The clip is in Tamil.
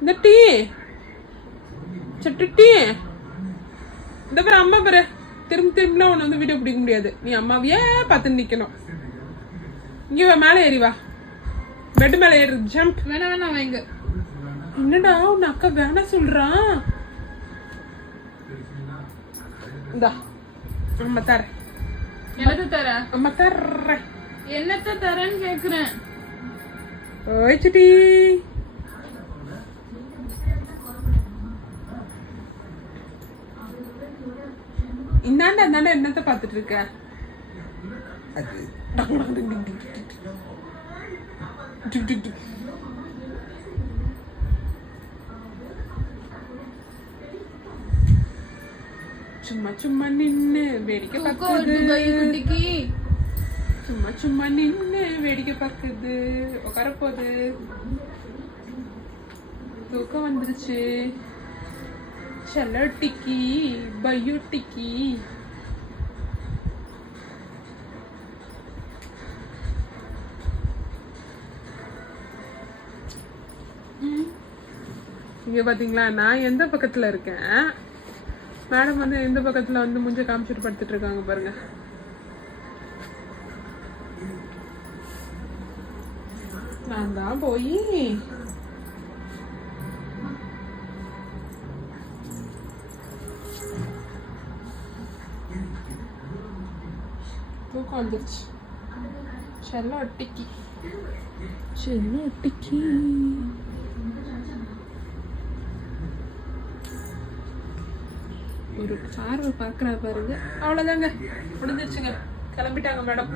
இந்த டீ சட்டு டீ இந்த பேர் அம்மா பேரு திரும்ப திரும்பிலாம் உன்னை வந்து வீடியோ பிடிக்க முடியாது. நீ அம்மாவையே பார்த்து நிக்கணும். இங்க மேலே ஏறி வா, பெட் மேலே ஏறு. ஜம்ப். வேணா வேணா வைங்க. என்னடா உன் அக்கா வேணா சொல்றான். இந்தா அம்மா தரேன். என்னத்த தர? அம்மா தர்றேன். என்னத்த தரேன்னு கேக்குறேன். ஓய் சிட்டி. இந்தாண்ட இந்தாண்ட என்னத்த பாத்துட்டு இருக்க? சும்மா சும்மா நின்னு வேடிக்கை பார்க்குது. குட்டிக்கு சும்மா சும்மா நின்னு வேடிக்கை பார்க்குது. உட்கார போகுது. தூக்கம் வந்துருச்சு. செல்ல டிக்கி பையு டிக்கி. இங்க பாத்தீங்களா, நான் எந்த பக்கத்துல இருக்கேன், மேடம் வந்து எந்த பக்கத்துல வந்து மூஞ்ச காமிச்சிட்டு படுத்துட்டு இருக்காங்க பாருங்க. நான் தான் போய் தூக்கம் வந்துருச்சு. செல்ல ஒட்டிக்கி செல்ல ஒட்டிக்கி. ஒரு பார்வை பார்க்குறா பாருங்க. அவ்வளோதாங்க, முடிஞ்சிருச்சுங்க. கிளம்பிட்டாங்க மேடம்.